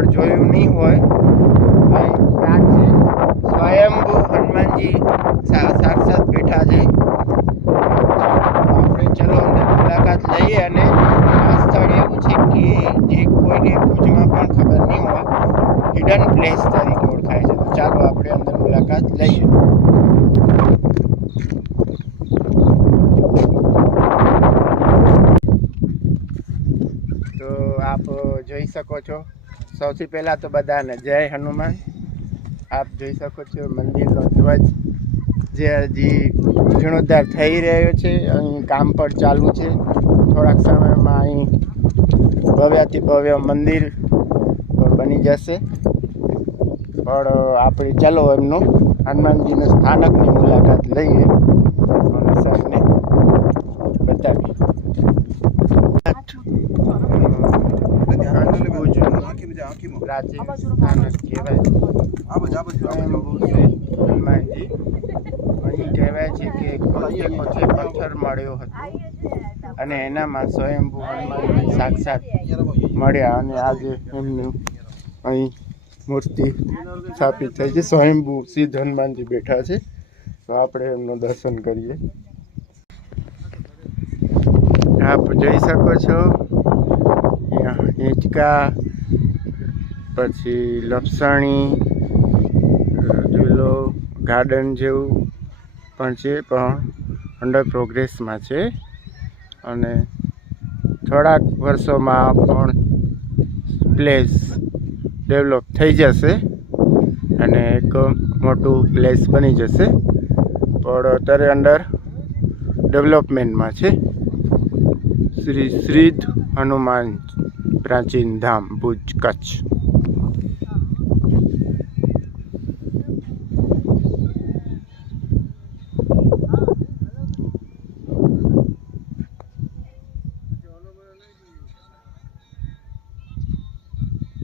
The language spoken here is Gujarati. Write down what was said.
આગળ જોયું નહીં હોય, આ છે સ્વયંભૂ હનુમાનજી સાક્ષાત બેઠા છે. આપણે ચલો અંદર મુલાકાત લઈએ. અને આ સ્થળ એવું છે કે જે કોઈને ભુજમાં પણ ખબર નહીં હોય, હિડન પ્લેસ તરીકે ઓળખાય છે. તો ચાલો આપણે અંદર મુલાકાત લઈએ. તો આપ જોઈ શકો છો, સૌથી પહેલાં તો બધાને જય હનુમાન. આપ જોઈ શકો છો મંદિરનો ધ્વજ જે હજી જીર્ણોદ્ધાર થઈ રહ્યો છે. અહીં કામ પણ ચાલુ છે. થોડાક સમયમાં અહીં ભવ્યાતિ ભવ્ય મંદિર બની જશે. પણ આપણે ચાલો એમનું હનુમાનજીના સ્થાનકની મુલાકાત લઈએ અને સૌને બતાવીએ. પ્રાચીન સ્થાનક કહેવાય હનુમાનજી. અહીં કહેવાય છે કે કોચે પથ્થર મળ્યો હતો અને એનામાં સ્વયંભૂ હનુમાનજી સાક્ષાત મળ્યા. અને આજે એમનું અહીં મૂર્તિ સ્થાપિત થઈ છે. સ્વયંભૂ સિદ્ધ હનુમાનજી બેઠા છે. તો આપણે એમનું દર્શન કરીએ. આપ જોઈ શકો છો હિંચકા, પછી લપસણી, ઝૂલો, ગાર્ડન જેવું પણ છે, પણ અંડર પ્રોગ્રેસમાં છે. અને થોડાક વર્ષોમાં પણ પ્લેસ ડેવલપ થઈ જશે અને એક મોટું પ્લેસ બની જશે. પણ અત્યારે અંડર ડેવલપમેન્ટમાં છે. શ્રી સિદ્ધ હનુમાન પ્રાચીન ધામ, ભુજ, કચ્છ.